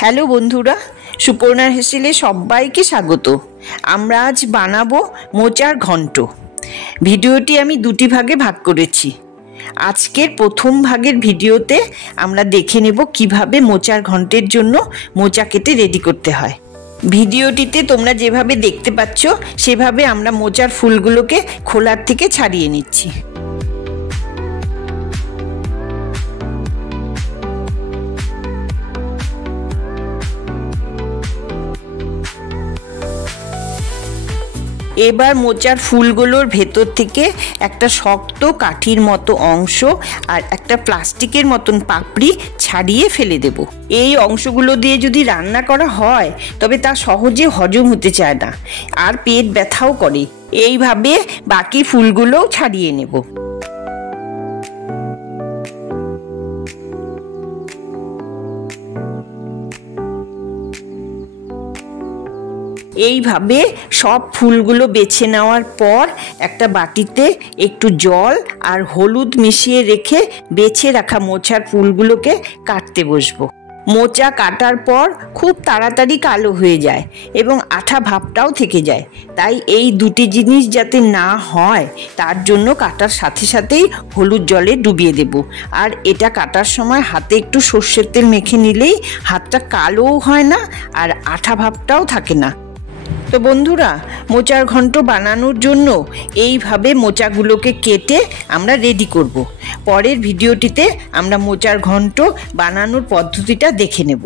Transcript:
Hello বন্ধুরা, সুপর্ণার হেসেলে সবাইকে স্বাগত। আমরা আজ বানাবো মোচার ঘন্ট। ভিডিওটি আমি দুটি ভাগে ভাগ করেছি। আজকের প্রথম ভাগের ভিডিওতে আমরা দেখে নেব কিভাবে মোচার ঘন্টের জন্য মোচা কেটে রেডি করতে হয়। ভিডিওটিতে তোমরা যেভাবে দেখতে পাচ্ছ সেভাবে আমরা মোচার ফুলগুলোকে খোলার থেকে ছাড়িয়ে নিচ্ছি। এবার মোচার ফুলগুলোর ভেতর থেকে একটা শক্ত কাঠির মতো অংশ আর একটা প্লাস্টিকের মতন পাপড়ি ছাড়িয়ে ফেলে দেব। এই অংশগুলো দিয়ে যদি রান্না করা হয় তবে তা সহজে হজম হতে চায় না আর পেট ব্যথাও করে। এইভাবে বাকি ফুলগুলোও ছাড়িয়ে নেব। এইভাবে সব ফুলগুলো বেছে নেওয়ার পর একটা বাটিতে একটু জল আর হলুদ মিশিয়ে রেখে বেছে রাখা মোচার ফুলগুলোকে কাটতে বসবো। মোচা কাটার পর খুব তাড়াতাড়ি কালো হয়ে যায় এবং আঠা ভাবটাও থেকে যায়, তাই এই দুটি জিনিস যাতে না হয় তার জন্য কাটার সাথে সাথেই হলুদ জলে ডুবিয়ে দেব। আর এটা কাটার সময় হাতে একটু সর্ষের তেল মেখে নিলেই হাতটা কালোও হয় না আর আঠা ভাবটাও থাকে না। তো বন্ধুরা, মোচার ঘন্ট বানানোর জন্য এইভাবে মোচাগুলোকে কেটে আমরা রেডি করব। পরের ভিডিওটিতে আমরা মোচার ঘন্ট বানানোর পদ্ধতিটা দেখে নেব।